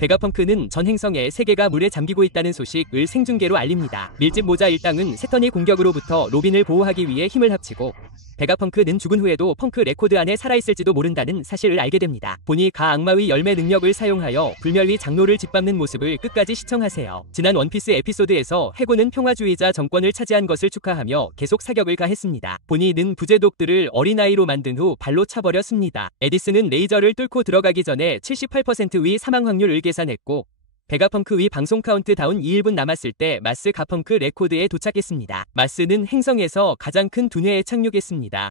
베가펑크는 전 행성에 세계가 물에 잠기고 있다는 소식을 생중계로 알립니다. 밀집 모자 일당은 세턴의 공격으로부터 로빈을 보호하기 위해 힘을 합치고 베가펑크는 죽은 후에도 펑크 레코드 안에 살아있을지도 모른다는 사실을 알게 됩니다. 보니 가 악마의 열매 능력을 사용하여 불멸의 장로를 짓밟는 모습을 끝까지 시청하세요. 지난 원피스 에피소드에서 해고는 평화주의자 정권을 차지한 것을 축하하며 계속 사격을 가했습니다. 보니는 부제독들을 어린아이로 만든 후 발로 차버렸습니다. 에디슨은 레이저를 뚫고 들어가기 전에 78%의 사망 확률을 계산했고 베가펑크의 방송 카운트다운 2분 남았을 때 마스 가펑크 레코드에 도착했습니다. 마스는 행성에서 가장 큰 둔회에 착륙했습니다.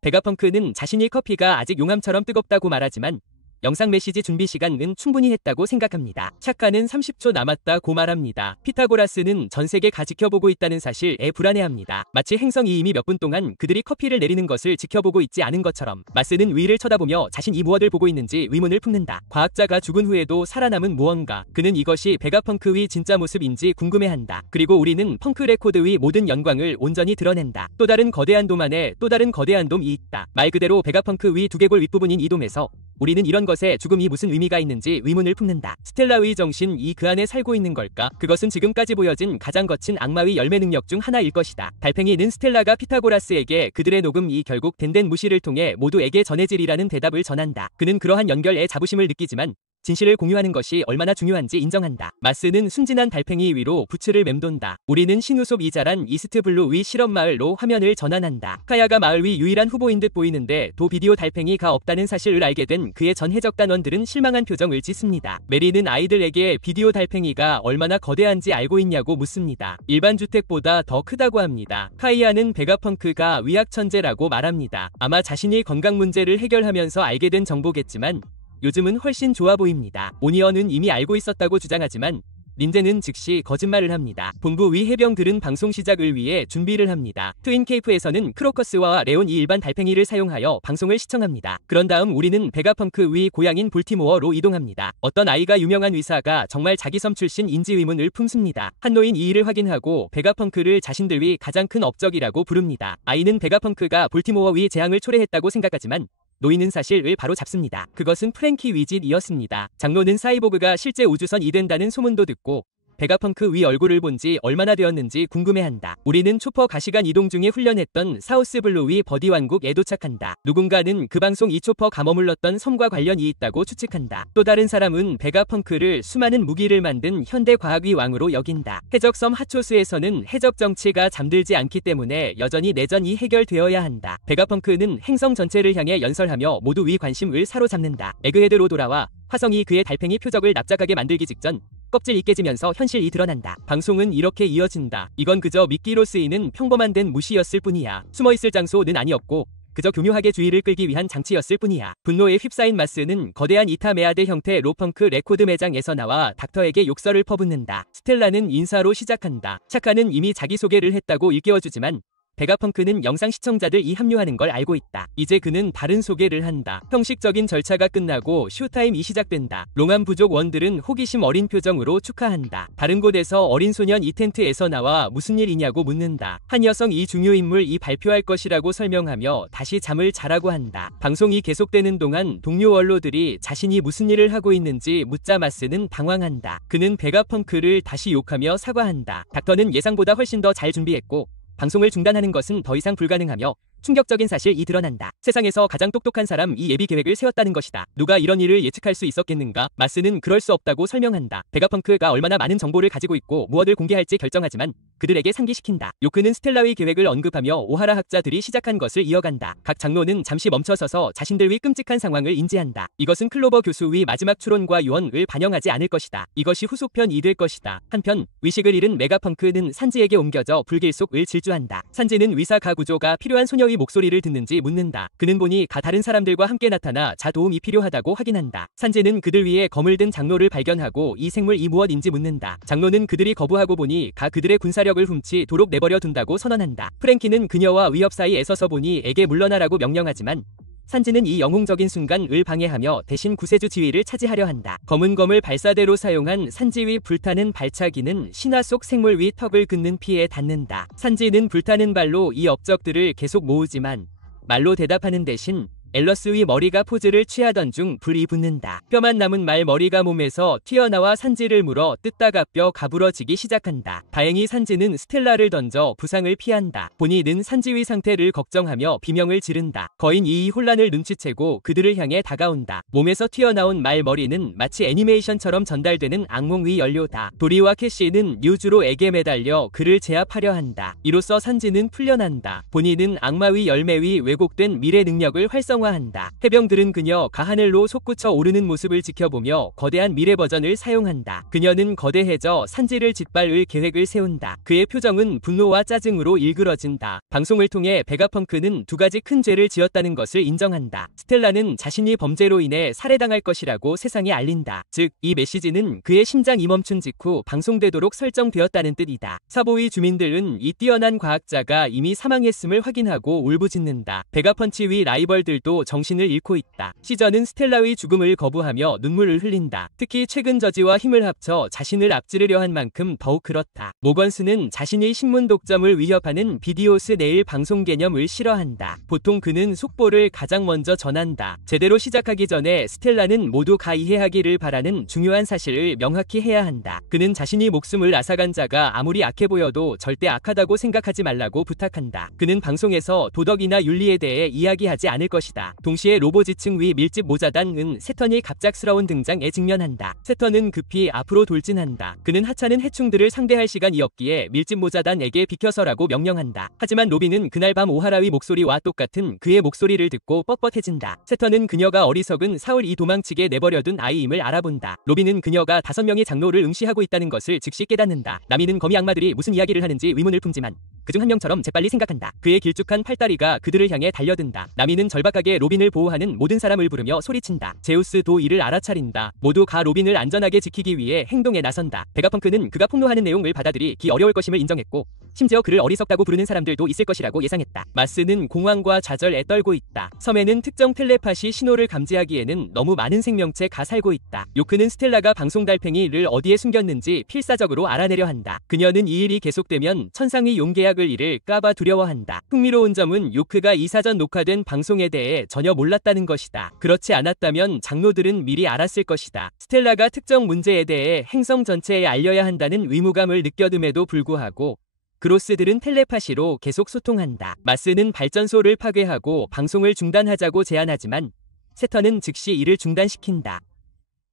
베가펑크는 자신이 커피가 아직 용암처럼 뜨겁다고 말하지만 영상 메시지 준비 시간은 충분히 했다고 생각합니다. 착가는 30초 남았다고 말합니다. 피타고라스는 전 세계가 지켜보고 있다는 사실에 불안해합니다. 마치 행성이 이미 몇 분 동안 그들이 커피를 내리는 것을 지켜보고 있지 않은 것처럼. 마스는 위를 쳐다보며 자신이 무엇을 보고 있는지 의문을 품는다. 과학자가 죽은 후에도 살아남은 무언가. 그는 이것이 베가펑크의 진짜 모습인지 궁금해한다. 그리고 우리는 펑크 레코드의 모든 영광을 온전히 드러낸다. 또 다른 거대한 돔 안에 또 다른 거대한 돔이 있다. 말 그대로 베가펑크의 두개골 윗부분인 이 돔에서 우리는 이런 것에 죽음이 무슨 의미가 있는지 의문을 품는다. 스텔라의 정신이 그 안에 살고 있는 걸까? 그것은 지금까지 보여진 가장 거친 악마의 열매 능력 중 하나일 것이다. 달팽이는 스텔라가 피타고라스에게 그들의 녹음이 결국 덴덴 무시를 통해 모두에게 전해지리라는 대답을 전한다. 그는 그러한 연결에 자부심을 느끼지만 진실을 공유하는 것이 얼마나 중요한지 인정한다. 마스는 순진한 달팽이 위로 부츠를 맴돈다. 우리는 신우솝 이자란 이스트블루의 실험마을로 화면을 전환한다. 카야가 마을 위 유일한 후보인 듯 보이는데 도 비디오 달팽이가 없다는 사실을 알게 된 그의 전 해적 단원들은 실망한 표정을 짓습니다. 메리는 아이들에게 비디오 달팽이가 얼마나 거대한지 알고 있냐고 묻습니다. 일반 주택보다 더 크다고 합니다. 카이아는 베가펑크가 위약천재라고 말합니다. 아마 자신이 건강 문제를 해결하면서 알게 된 정보겠지만 요즘은 훨씬 좋아 보입니다. 오니언은 이미 알고 있었다고 주장하지만 린제는 즉시 거짓말을 합니다. 본부 위 해병들은 방송 시작을 위해 준비를 합니다. 트윈 케이프에서는 크로커스와 레온이 일반 달팽이를 사용하여 방송을 시청합니다. 그런 다음 우리는 베가펑크 위 고향인 볼티모어로 이동합니다. 어떤 아이가 유명한 의사가 정말 자기 섬 출신인지 의문을 품습니다. 한노인 이 일을 확인하고 베가펑크를 자신들 위 가장 큰 업적이라고 부릅니다. 아이는 베가펑크가 볼티모어 위 재앙을 초래했다고 생각하지만 노인은 사실을 바로 잡습니다. 그것은 프랭키 위짓이었습니다. 장로는 사이보그가 실제 우주선이 된다는 소문도 듣고 베가펑크 위 얼굴을 본 지 얼마나 되었는지 궁금해한다. 우리는 초퍼 가시관 이동 중에 훈련했던 사우스블루 위 버디 왕국에 도착한다. 누군가는 그 방송 이 초퍼가 머물렀던 섬과 관련이 있다고 추측한다. 또 다른 사람은 베가펑크를 수많은 무기를 만든 현대 과학의 왕으로 여긴다. 해적섬 하초스에서는 해적 정치가 잠들지 않기 때문에 여전히 내전이 해결되어야 한다. 베가펑크는 행성 전체를 향해 연설하며 모두 위 관심을 사로잡는다. 에그헤드로 돌아와 화성이 그의 달팽이 표적을 납작하게 만들기 직전 껍질이 깨지면서 현실이 드러난다. 방송은 이렇게 이어진다. 이건 그저 미끼로 쓰이는 평범한 된 무시였을 뿐이야. 숨어있을 장소는 아니었고 그저 교묘하게 주의를 끌기 위한 장치였을 뿐이야. 분노에 휩싸인 마스는 거대한 이타메아드 형태 로펑크 레코드 매장에서 나와 닥터에게 욕설을 퍼붓는다. 스텔라는 인사로 시작한다. 차카는 이미 자기소개를 했다고 일깨워주지만 베가펑크는 영상 시청자들이 합류하는 걸 알고 있다. 이제 그는 다른 소개를 한다. 형식적인 절차가 끝나고 쇼타임이 시작된다. 롱암 부족 원들은 호기심 어린 표정으로 축하한다. 다른 곳에서 어린 소년 이 텐트에서 나와 무슨 일이냐고 묻는다. 한 여성 이 중요 인물이 발표할 것이라고 설명하며 다시 잠을 자라고 한다. 방송이 계속되는 동안 동료 원로들이 자신이 무슨 일을 하고 있는지 묻자 마스는 당황한다. 그는 베가펑크를 다시 욕하며 사과한다. 닥터는 예상보다 훨씬 더 잘 준비했고 방송을 중단하는 것은 더 이상 불가능하며 충격적인 사실이 드러난다. 세상에서 가장 똑똑한 사람 이 예비 계획을 세웠다는 것이다. 누가 이런 일을 예측할 수 있었겠는가? 마스는 그럴 수 없다고 설명한다. 베가펑크가 얼마나 많은 정보를 가지고 있고 무엇을 공개할지 결정하지만 그들에게 상기시킨다. 요크는 스텔라의 계획을 언급하며 오하라 학자들이 시작한 것을 이어간다. 각 장로는 잠시 멈춰서서 자신들 위 끔찍한 상황을 인지한다. 이것은 클로버 교수의 마지막 추론과 유언을 반영하지 않을 것이다. 이것이 후속편이 될 것이다. 한편 의식을 잃은 메가펑크는 산지에게 옮겨져 불길속을 질주한다. 산지는 위사 가 구조가 필요한 소녀의 목소리를 듣는지 묻는다. 그는 보니 가 다른 사람들과 함께 나타나 자 도움이 필요하다고 확인한다. 산지는 그들 위에 검을 든 장로를 발견하고 이 생물이 무엇인지 묻는다. 장로는 그들이 거부하고 보니 가 그들의 군사력을 훔치 도록 내버려 둔다고 선언한다. 프랭키는 그녀와 위협 사이에 서서 보니 에게 물러나라고 명령하지만 산지는 이 영웅적인 순간을 방해하며 대신 구세주 지위를 차지하려 한다. 검은 검을 발사대로 사용한 산지 위 불타는 발차기는 신화 속 생물 위 턱을 긋는 피에 닿는다. 산지는 불타는 발로 이 업적들을 계속 모으지만 말로 대답하는 대신 앨러스의 머리가 포즈를 취하던 중 불이 붙는다. 뼈만 남은 말 머리가 몸에서 튀어나와 산지를 물어 뜯다가 뼈 가부러지기 시작한다. 다행히 산지는 스텔라를 던져 부상을 피한다. 본인은 산지의 상태를 걱정하며 비명을 지른다. 거인 이이 혼란을 눈치채고 그들을 향해 다가온다. 몸에서 튀어나온 말 머리는 마치 애니메이션처럼 전달되는 악몽의 연료다. 도리와 캐시는 뉴주로에게 매달려 그를 제압하려 한다. 이로써 산지는 풀려난다. 본인은 악마의 열매의 왜곡된 미래 능력을 활성화한다. 해병들은 그녀가 하늘로 솟구쳐 오르는 모습을 지켜보며 거대한 미래 버전을 사용한다. 그녀는 거대해져 산지를 짓밟을 계획을 세운다. 그의 표정은 분노와 짜증으로 일그러진다. 방송을 통해 베가펑크는 두 가지 큰 죄를 지었다는 것을 인정한다. 스텔라는 자신이 범죄로 인해 살해당할 것이라고 세상에 알린다. 즉, 이 메시지는 그의 심장이 멈춘 직후 방송되도록 설정되었다는 뜻이다. 사보의 주민들은 이 뛰어난 과학자가 이미 사망했음을 확인하고 울부짖는다. 베가펀치의 라이벌들도 정신을 잃고 있다. 시저는 스텔라의 죽음을 거부하며 눈물을 흘린다. 특히 최근 저지와 힘을 합쳐 자신을 앞지르려 한 만큼 더욱 그렇다. 모건스는 자신의 신문 독점을 위협하는 비디오스 내일 방송 개념을 싫어한다. 보통 그는 속보를 가장 먼저 전한다. 제대로 시작하기 전에 스텔라는 모두가 이해하기를 바라는 중요한 사실을 명확히 해야 한다. 그는 자신이 목숨을 앗아간 자가 아무리 악해 보여도 절대 악하다고 생각하지 말라고 부탁한다. 그는 방송에서 도덕이나 윤리에 대해 이야기하지 않을 것이다. 동시에 로보지층 위 밀집 모자단은 세턴이 갑작스러운 등장에 직면한다. 세턴은 급히 앞으로 돌진한다. 그는 하찮은 해충들을 상대할 시간이 없기에 밀집 모자단에게 비켜서라고 명령한다. 하지만 로빈은 그날 밤 오하라의 목소리와 똑같은 그의 목소리를 듣고 뻣뻣해진다. 세턴은 그녀가 어리석은 사울이 도망치게 내버려둔 아이임을 알아본다. 로빈은 그녀가 5명의 장로를 응시하고 있다는 것을 즉시 깨닫는다. 나미는 거미 악마들이 무슨 이야기를 하는지 의문을 품지만 그중 한 명처럼 재빨리 생각한다. 그의 길쭉한 팔다리가 그들을 향해 달려든다. 나미는 절박하게 로빈을 보호하는 모든 사람을 부르며 소리친다. 제우스도 이를 알아차린다. 모두 가 로빈을 안전하게 지키기 위해 행동에 나선다. 베가펑크는 그가 폭로하는 내용을 받아들이기 어려울 것임을 인정했고 심지어 그를 어리석다고 부르는 사람들도 있을 것이라고 예상했다. 마스는 공황과 좌절에 떨고 있다. 섬에는 특정 텔레파시 신호를 감지하기에는 너무 많은 생명체가 살고 있다. 요크는 스텔라가 방송 달팽이를 어디에 숨겼는지 필사적으로 알아내려 한다. 그녀는 이 일이 계속되면 천상의 용계약을 잃을까봐 두려워한다. 흥미로운 점은 요크가 이사전 녹화된 방송에 대해 전혀 몰랐다는 것이다. 그렇지 않았다면 장로들은 미리 알았을 것이다. 스텔라가 특정 문제에 대해 행성 전체에 알려야 한다는 의무감을 느껴듬에도 불구하고 그로스들은 텔레파시로 계속 소통한다. 마스는 발전소를 파괴하고 방송을 중단하자고 제안하지만 세턴은 즉시 이를 중단시킨다.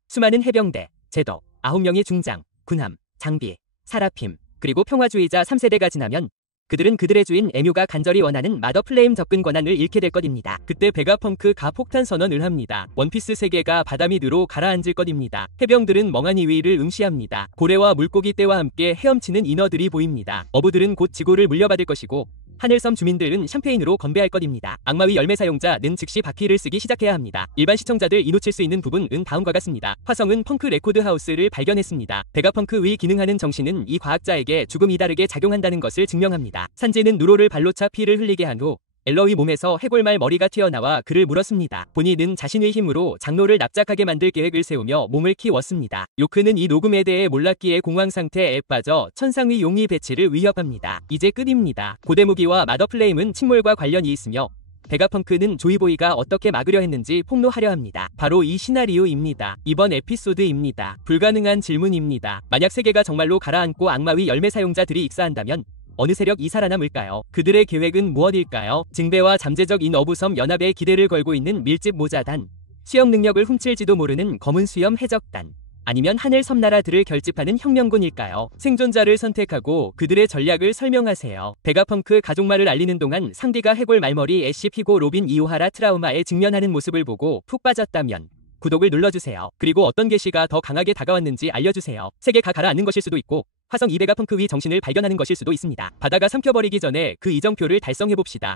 수많은 해병대, 제독, 9명의 중장, 군함, 장비, 사라핌, 그리고 평화주의자 3세대가 지나면 그들은 그들의 주인 에뮤가 간절히 원하는 마더 플레임 접근 권한을 잃게 될 것입니다. 그때 베가펑크가 폭탄 선언을 합니다. 원피스 세계가 바다 밑으로 가라앉을 것입니다. 해병들은 멍하니 위를 응시합니다. 고래와 물고기 떼와 함께 헤엄치는 인어들이 보입니다. 어부들은 곧 지구를 물려받을 것이고 하늘섬 주민들은 샴페인으로 건배할 것입니다. 악마의 열매 사용자는 즉시 바퀴를 쓰기 시작해야 합니다. 일반 시청자들 이 놓칠 수 있는 부분은 다음과 같습니다. 화성은 펑크 레코드 하우스를 발견했습니다. 베가펑크의 기능하는 정신은 이 과학자에게 죽음이 다르게 작용한다는 것을 증명합니다. 산지는 누로를 발로 차 피를 흘리게 한 후 엘러의 몸에서 해골말 머리가 튀어나와 그를 물었습니다. 본인은 자신의 힘으로 장로를 납작하게 만들 계획을 세우며 몸을 키웠습니다. 요크는 이 녹음에 대해 몰랐기에 공황 상태에 빠져 천상의 용의 배치를 위협합니다. 이제 끝입니다. 고대무기와 마더플레임은 침몰과 관련이 있으며 베가펑크는 조이보이가 어떻게 막으려 했는지 폭로하려 합니다. 바로 이 시나리오입니다. 이번 에피소드입니다. 불가능한 질문입니다. 만약 세계가 정말로 가라앉고 악마의 열매 사용자들이 익사한다면 어느 세력이 살아남을까요? 그들의 계획은 무엇일까요? 징배와 잠재적 인어부섬 연합에 기대를 걸고 있는 밀집 모자단, 수영 능력을 훔칠지도 모르는 검은 수염 해적단, 아니면 하늘 섬나라들을 결집하는 혁명군일까요? 생존자를 선택하고 그들의 전략을 설명하세요. 베가펑크 가족말을 알리는 동안 상디가 해골 말머리 애쉬 피고 로빈 이오하라 트라우마에 직면하는 모습을 보고 푹 빠졌다면 구독을 눌러주세요. 그리고 어떤 계시가 더 강하게 다가왔는지 알려주세요. 세계가 가라앉는 것일 수도 있고 화성 2베가펑크 위 정신을 발견하는 것일 수도 있습니다. 바다가 삼켜버리기 전에 그 이정표를 달성해봅시다.